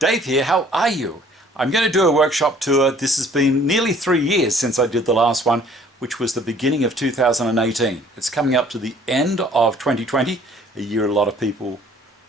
Dave here, how are you? I'm going to do a workshop tour. This has been nearly 3 years since I did the last one, which was the beginning of 2018. It's coming up to the end of 2020, a year a lot of people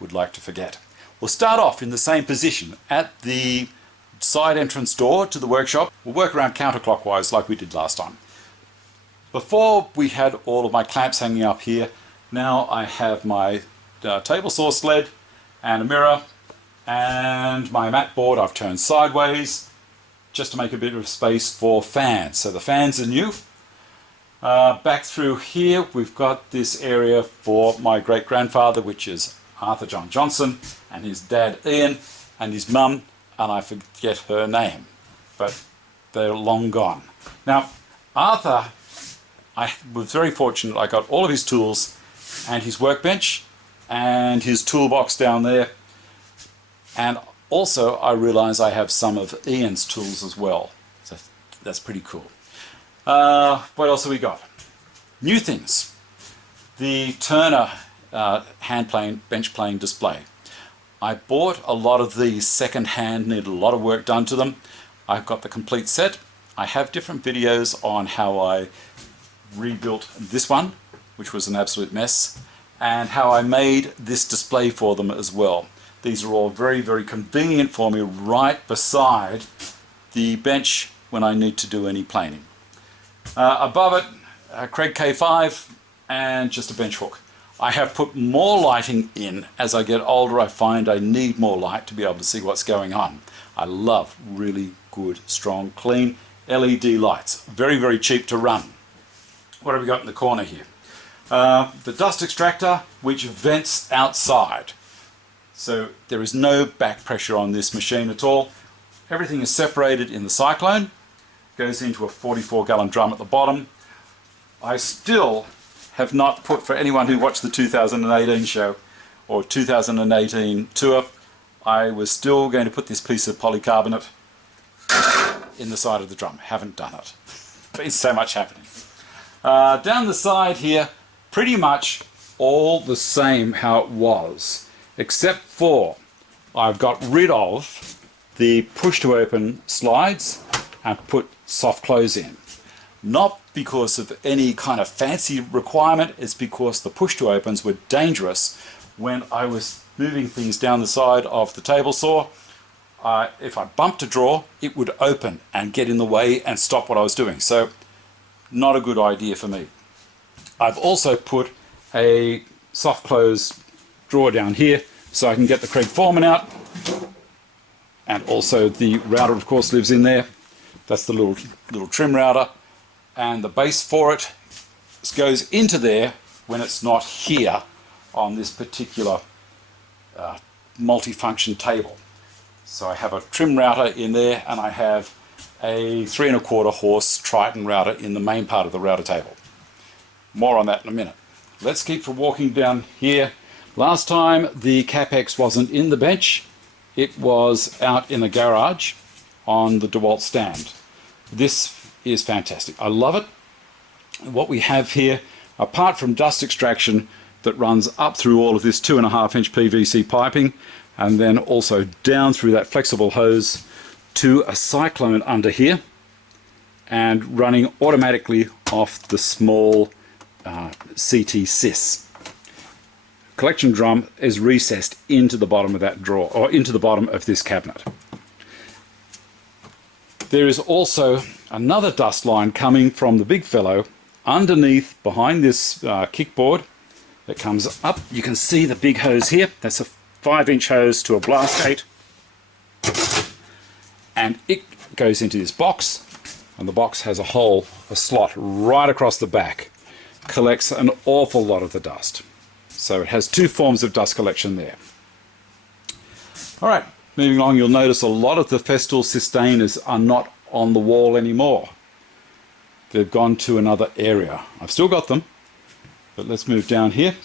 would like to forget. We'll start off in the same position at the side entrance door to the workshop. We'll work around counterclockwise like we did last time. Before we had all of my clamps hanging up here, now I have my table saw sled and a mirror and my mat board I've turned sideways just to make a bit of space for fans. So the fans are new. Back through here we've got this area for my great-grandfather, which is Arthur John Johnson, and his dad Ian, and his mum, and I forget her name, but they're long gone. Now Arthur, I was very fortunate. I got all of his tools and his workbench and his toolbox down there, and also I realise I have some of Ian's tools as well, so that's pretty cool. What else have we got? New things. The Turner hand plane, bench plane display. I bought a lot of these second hand, needed a lot of work done to them. I've got the complete set. I have different videos on how I rebuilt this one, which was an absolute mess, and how I made this display for them as well. These are all very, very convenient for me right beside the bench when I need to do any planing. Above it, a Craig K5 and just a bench hook. I have put more lighting in. As I get older, I find I need more light to be able to see what's going on. I love really good, strong, clean LED lights. Very, very cheap to run. What have we got in the corner here? The dust extractor, which vents outside. So there is no back pressure on this machine at all. Everything is separated in the cyclone. Goes into a 44-gallon drum at the bottom. I still have not put, for anyone who watched the 2018 show or 2018 tour, I was still going to put this piece of polycarbonate in the side of the drum. Haven't done it. There's so much happening. Down the side here, pretty much all the same how it was, except for I've got rid of the push to open slides and put soft close in. Not because of any kind of fancy requirement, it's because the push to opens were dangerous when I was moving things down the side of the table saw. If I bumped a drawer, it would open and get in the way and stop what I was doing. So not a good idea for me. I've also put a soft close drawer down here so I can get the Craig Foreman out, and also the router of course lives in there. That's the little trim router, and the base for it goes into there when it's not here on this particular multifunction table. So I have a trim router in there, and I have a 3 1/4 horse Triton router in the main part of the router table. More on that in a minute. Let's keep walking down here. Last time the Capex wasn't in the bench, it was out in the garage on the DeWalt stand. This is fantastic. I love it. What we have here, apart from dust extraction that runs up through all of this 2.5-inch PVC piping, and then also down through that flexible hose to a cyclone under here, and running automatically off the small CT sys. Collection drum is recessed into the bottom of that drawer, or into the bottom of this cabinet. There is also another dust line coming from the big fellow underneath behind this kickboard that comes up. You can see the big hose here. That's a 5-inch hose to a blast gate, and it goes into this box, and the box has a hole, a slot right across the back. Collects an awful lot of the dust. So it has two forms of dust collection there. Alright, moving along, you'll notice a lot of the Festool sustainers are not on the wall anymore. They've gone to another area. I've still got them, but let's move down here.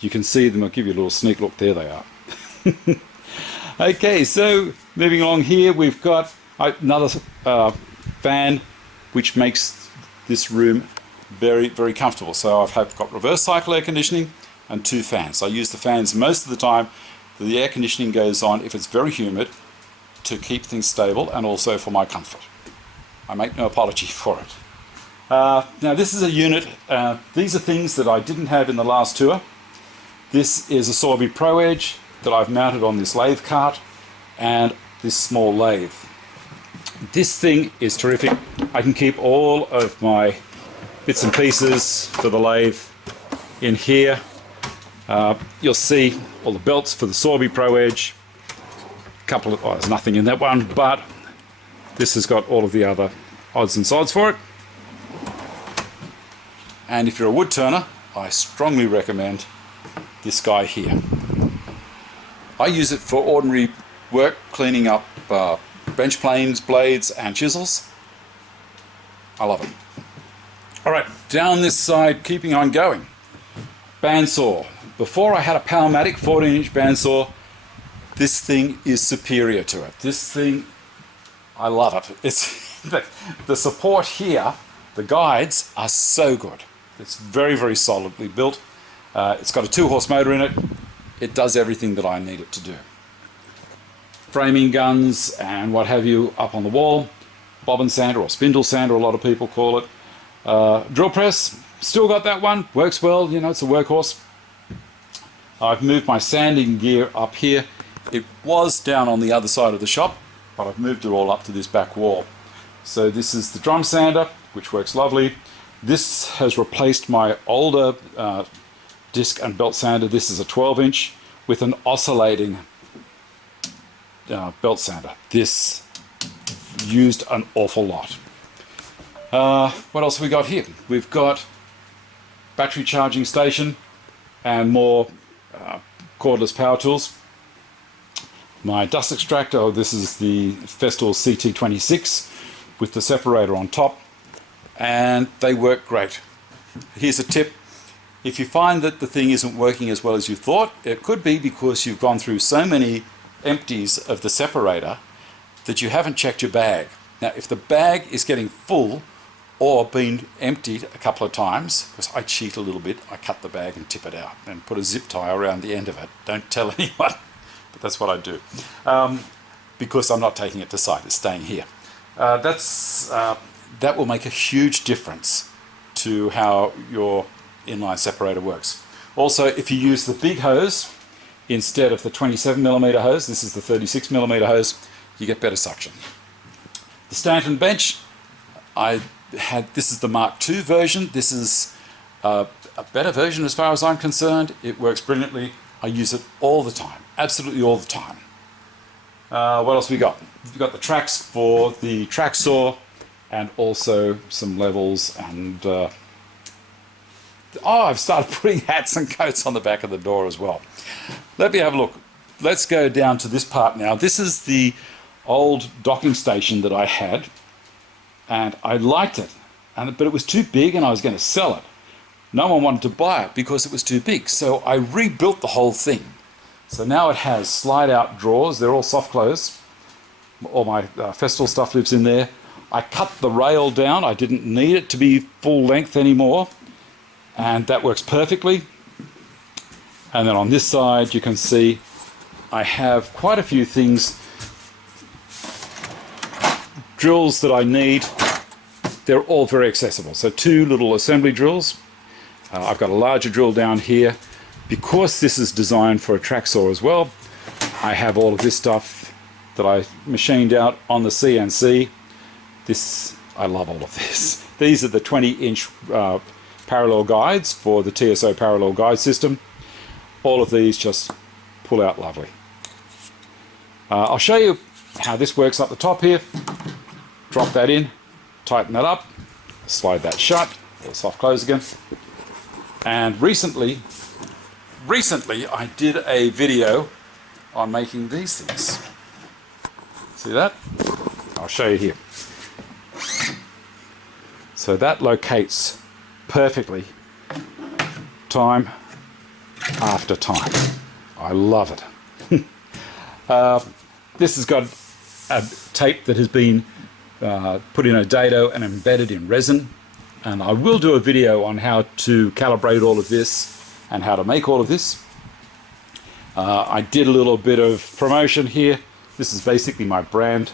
You can see them. I'll give you a little sneak look. There they are. Okay, so moving along here, we've got another fan which makes this room very, very comfortable. So I've got reverse cycle air conditioning and 2 fans. I use the fans most of the time. The air conditioning goes on if it's very humid, to keep things stable and also for my comfort. I make no apology for it. Now this is a unit, these are things that I didn't have in the last tour. This is a Sorby Pro Edge that I've mounted on this lathe cart and this small lathe. This thing is terrific. I can keep all of my bits and pieces for the lathe in here. You'll see all the belts for the Sorby Pro Edge. A couple of, there's nothing in that one, but this has got all of the other odds and sods for it. And if you're a wood turner, I strongly recommend this guy here. I use it for ordinary work, cleaning up bench planes, blades and chisels. I love it. Alright, down this side, keeping on going. Bandsaw. Before I had a Powermatic 14-inch bandsaw, this thing is superior to it. This thing, I love it. It's the support here, the guides are so good. It's very, very solidly built. It's got a 2-horse motor in it. It does everything that I need it to do. Framing guns and what have you up on the wall. Bobbin sander or spindle sander, a lot of people call it. Drill press, still got that one. Works well, you know, it's a workhorse. I've moved my sanding gear up here. It was down on the other side of the shop, but I've moved it all up to this back wall. So this is the drum sander, which works lovely. This has replaced my older disc and belt sander. This is a 12-inch with an oscillating belt sander. This used an awful lot. What else have we got here? We've got battery charging station and more cordless power tools. My dust extractor, this is the Festool CT26 with the separator on top, and they work great. Here's a tip. If you find that the thing isn't working as well as you thought, it could be because you've gone through so many empties of the separator that you haven't checked your bag. Now, if the bag is getting full or been emptied a couple of times, because I cheat a little bit, I cut the bag and tip it out and put a zip tie around the end of it. Don't tell anyone, but that's what I do. Because I'm not taking it to site, it's staying here. That will make a huge difference to how your inline separator works. Also, if you use the big hose instead of the 27mm hose, this is the 36mm hose, you get better suction. The Stanton bench, this is the Mark II version. This is a better version as far as I'm concerned. It works brilliantly. I use it all the time, absolutely all the time. What else we got? We've got the tracks for the track saw and also some levels and I've started putting hats and coats on the back of the door as well. Let me have a look. Let's go down to this part now. This is the old docking station that I had, and I liked it, but it was too big and I was going to sell it. No one wanted to buy it because it was too big, so I rebuilt the whole thing. So now it has slide out drawers. They're all soft close. All my Festool stuff lives in there. I cut the rail down. I didn't need it to be full length anymore, and that works perfectly. And then on this side you can see I have quite a few things, drills that I need. They're all very accessible. So 2 little assembly drills. I've got a larger drill down here. Because this is designed for a track saw as well, I have all of this stuff that I machined out on the CNC. I love all of this. These are the 20-inch parallel guides for the TSO parallel guide system. All of these just pull out lovely. I'll show you how this works up the top here. Drop that in, tighten that up, slide that shut, it'll soft close again. And recently I did a video on making these things. See that? I'll show you here. So that locates perfectly time after time. I love it. This has got a tape that has been put in a dado and embedded in resin, and I will do a video on how to calibrate all of this and how to make all of this. I did a little bit of promotion here This is basically my brand.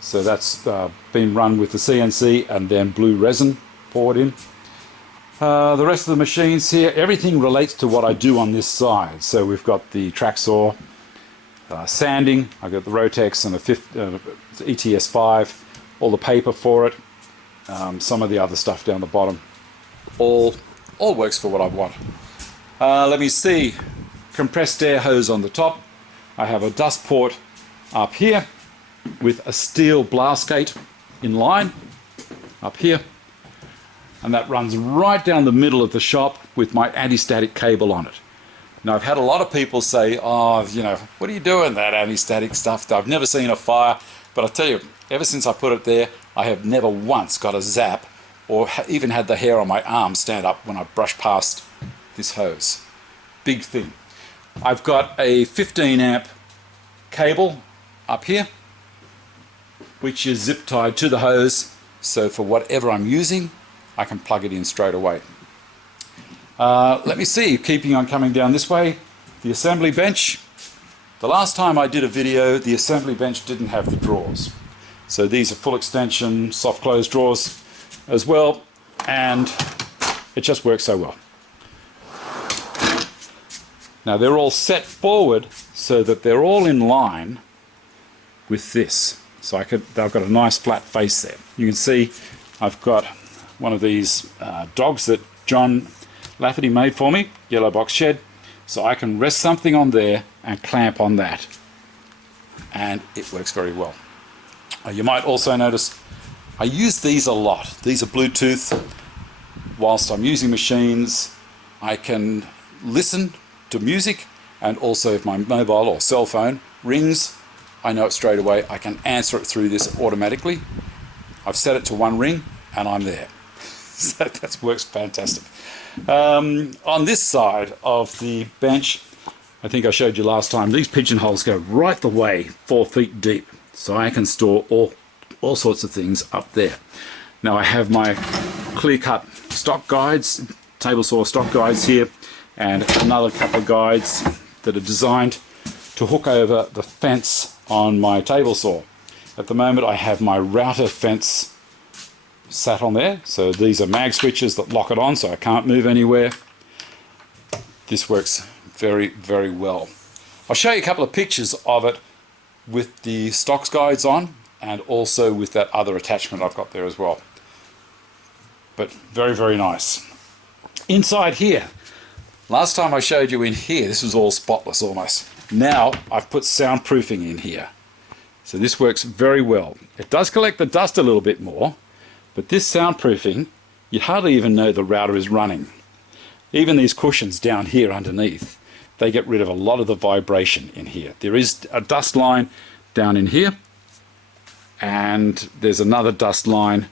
So that's been run with the CNC and then blue resin poured in. The rest of the machines here, everything relates to what I do on this side. So we've got the track saw, sanding, I've got the Rotex and the ETS5, all the paper for it, some of the other stuff down the bottom. All works for what I want. Let me see, compressed air hose on the top. I have a dust port up here with a steel blast gate in line up here. And that runs right down the middle of the shop with my anti-static cable on it. Now I've had a lot of people say, oh, you know, what are you doing, that anti-static stuff? I've never seen a fire, but I tell you, ever since I put it there, I have never once got a zap or even had the hair on my arm stand up when I brush past this hose. Big thing. I've got a 15 amp cable up here, which is zip tied to the hose, so for whatever I'm using, I can plug it in straight away. Let me see, keeping on coming down this way, the assembly bench. The last time I did a video, the assembly bench didn't have the drawers. So these are full extension, soft close drawers as well, and it just works so well. Now they're all set forward so that they're all in line with this. So they've got a nice flat face there. You can see I've got one of these dogs that John Lafferty made for me, yellow box shed, so I can rest something on there and clamp on that, and it works very well. You might also notice I use these a lot. These are Bluetooth. Whilst I'm using machines, I can listen to music, and also if my mobile or cell phone rings, I know it straight away. I can answer it through this automatically. I've set it to 1 ring and I'm there. So that works fantastic. On this side of the bench, I think I showed you last time, these pigeonholes go right the way 4 feet deep. So I can store all sorts of things up there. Now I have my clear-cut stock guides, table saw stock guides here, and another couple of guides that are designed to hook over the fence on my table saw. At the moment I have my router fence sat on there, so these are mag switches that lock it on so I can't move anywhere. This works very, very well. I'll show you a couple of pictures of it with the stocks guides on and also with that other attachment I've got there as well. But very, very nice. Inside here, last time I showed you in here, this was all spotless almost. Now I've put soundproofing in here. So this works very well. It does collect the dust a little bit more, but this soundproofing, you hardly even know the router is running. Even these cushions down here underneath, they get rid of a lot of the vibration in here. There is a dust line down in here, and there's another dust line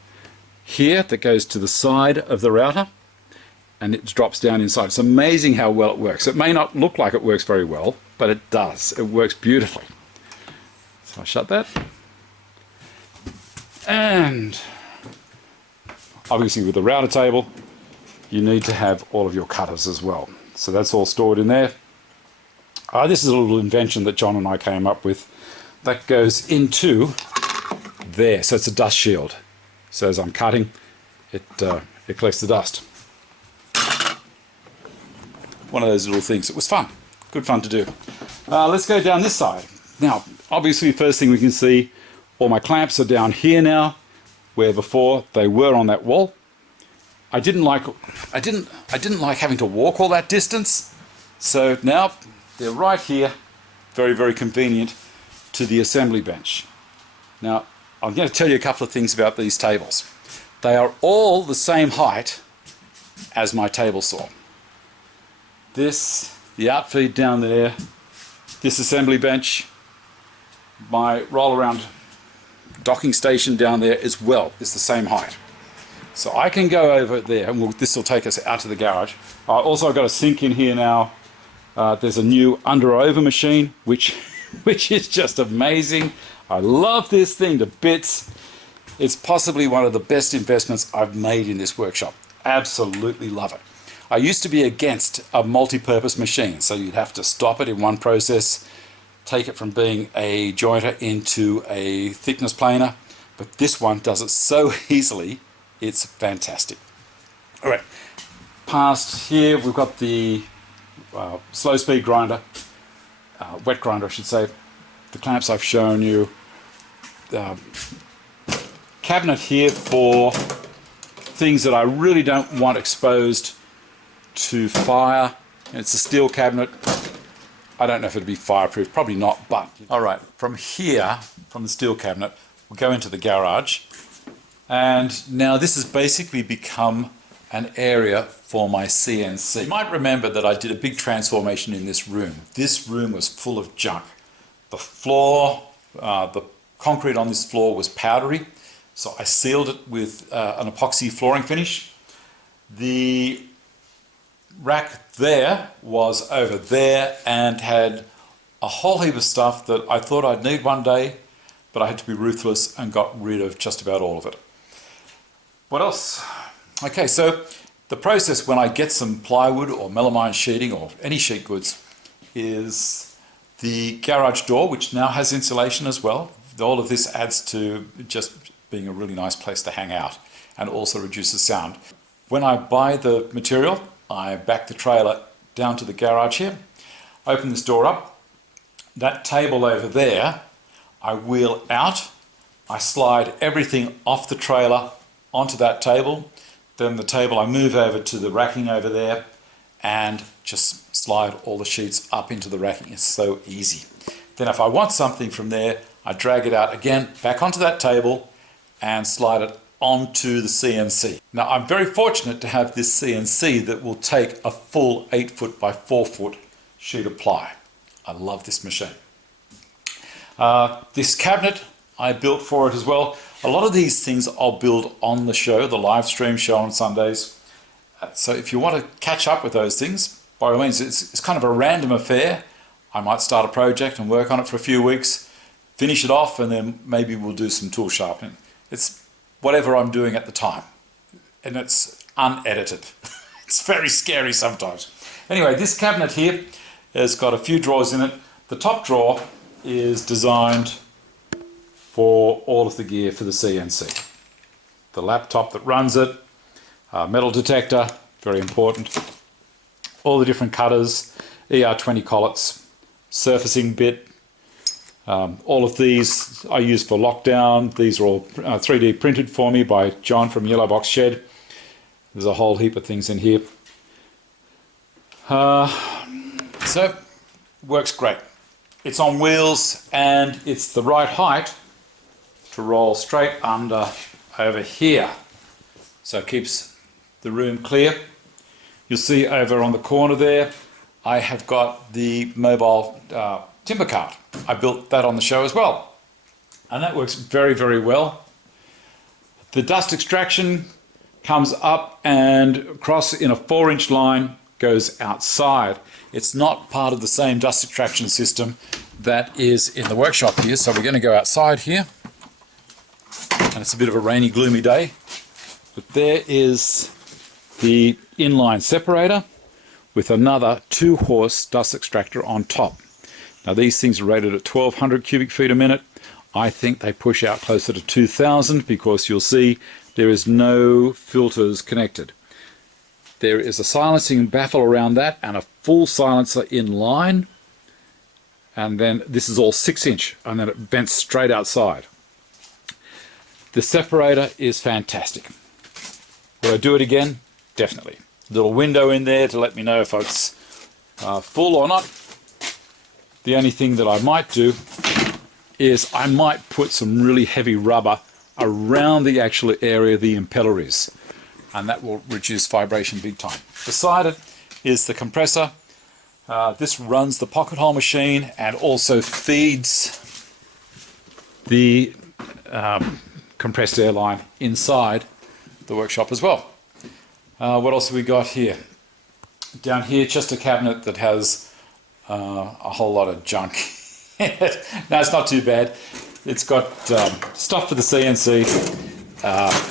here that goes to the side of the router, and it drops down inside. It's amazing how well it works. It may not look like it works very well, but it does. It works beautifully. So I'll shut that. And obviously with the router table, you need to have all of your cutters as well. So that's all stored in there. This is a little invention that John and I came up with that goes into there. So it's a dust shield. So as I'm cutting, it collects the dust. One of those little things. It was fun. Good fun to do. Let's go down this side. Now, obviously, the first thing we can see, all my clamps are down here now, where before they were on that wall. I didn't like having to walk all that distance, so now they're right here, very, very convenient to the assembly bench. Now, I'm going to tell you a couple of things about these tables. They are all the same height as my table saw. This, the outfeed down there, this assembly bench, my roll-around docking station down there as well is the same height. So I can go over there, and this will take us out to the garage. Also, I've got a sink in here now. There's a new under-over machine, which is just amazing. I love this thing to bits. It's possibly one of the best investments I've made in this workshop. Absolutely love it. I used to be against a multi-purpose machine, so you'd have to stop it in one process, take it from being a jointer into a thickness planer, but this one does it so easily, it's fantastic. All right, past here we've got the slow speed grinder, wet grinder I should say, the clamps I've shown you, cabinet here for things that I really don't want exposed to fire. It's a steel cabinet. I don't know if it'd be fireproof, probably not, but all right, from here, from the steel cabinet, we'll go into the garage, and now this has basically become an area for my CNC. You might remember that I did a big transformation in this room. This room was full of junk. The floor, the concrete on this floor was powdery, so I sealed it with an epoxy flooring finish. The rack there was over there and had a whole heap of stuff that I thought I'd need one day, but I had to be ruthless and got rid of just about all of it. What else? Okay, so the process when I get some plywood or melamine sheeting or any sheet goods is the garage door, which now has insulation as well. All of this adds to just being a really nice place to hang out and also reduces sound. When I buy the material, I back the trailer down to the garage here, open this door up, that table over there, I wheel out, I slide everything off the trailer onto that table, then the table I move over to the racking over there and just slide all the sheets up into the racking. It's so easy. Then if I want something from there, I drag it out again, back onto that table and slide it onto the CNC. Now I'm very fortunate to have this CNC that will take a full 8 foot by 4 foot sheet of ply. I love this machine. This cabinet I built for it as well. A lot of these things I'll build on the show, the live stream show on Sundays. So if you want to catch up with those things, by all means, it's kind of a random affair. I might start a project and work on it for a few weeks, finish it off, and then maybe we'll do some tool sharpening. It's whatever I'm doing at the time, and it's unedited. It's very scary sometimes. Anyway, this cabinet here has got a few drawers in it. The top drawer is designed for all of the gear for the CNC. The laptop that runs it, metal detector, very important, all the different cutters, ER20 collets, surfacing bit, all of these I use for lockdown. These are all 3D printed for me by John from Yellow Box Shed. There's a whole heap of things in here. So, works great. It's on wheels and it's the right height to roll straight under over here. So it keeps the room clear. You'll see over on the corner there, I have got the mobile timber cart. I built that on the show as well. And that works very, very well. The dust extraction comes up and across in a 4-inch line, goes outside. It's not part of the same dust extraction system that is in the workshop here. So we're going to go outside here. And it's a bit of a rainy, gloomy day. But there is the inline separator with another 2-horse dust extractor on top. Now these things are rated at 1200 cubic feet a minute. I think they push out closer to 2000 because you'll see there is no filters connected. There is a silencing baffle around that and a full silencer in line. And then this is all 6-inch and then it vents straight outside. The separator is fantastic. Will I do it again? Definitely. Little window in there to let me know if it's full or not. The only thing that I might do is I might put some really heavy rubber around the actual area the impeller is, and that will reduce vibration big time. Beside it is the compressor. This runs the pocket hole machine and also feeds the compressed air line inside the workshop as well. What else have we got here? Down here, just a cabinet that has a whole lot of junk in it. No, it's not too bad. It's got stuff for the CNC,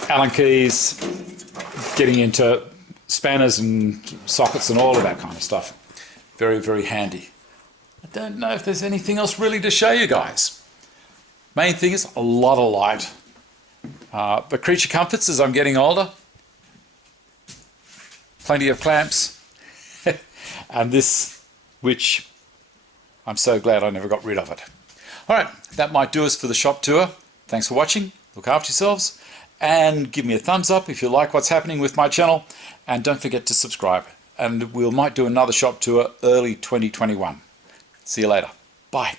Allen keys, getting into spanners and sockets and all of that kind of stuff. Very, very handy. I don't know if there's anything else really to show you guys. Main thing is a lot of light. The creature comforts as I'm getting older. Plenty of clamps. And this, which I'm so glad I never got rid of it. Alright, that might do us for the shop tour. Thanks for watching. Look after yourselves. And give me a thumbs up if you like what's happening with my channel. And don't forget to subscribe. And we might do another shop tour early 2021. See you later. Bye.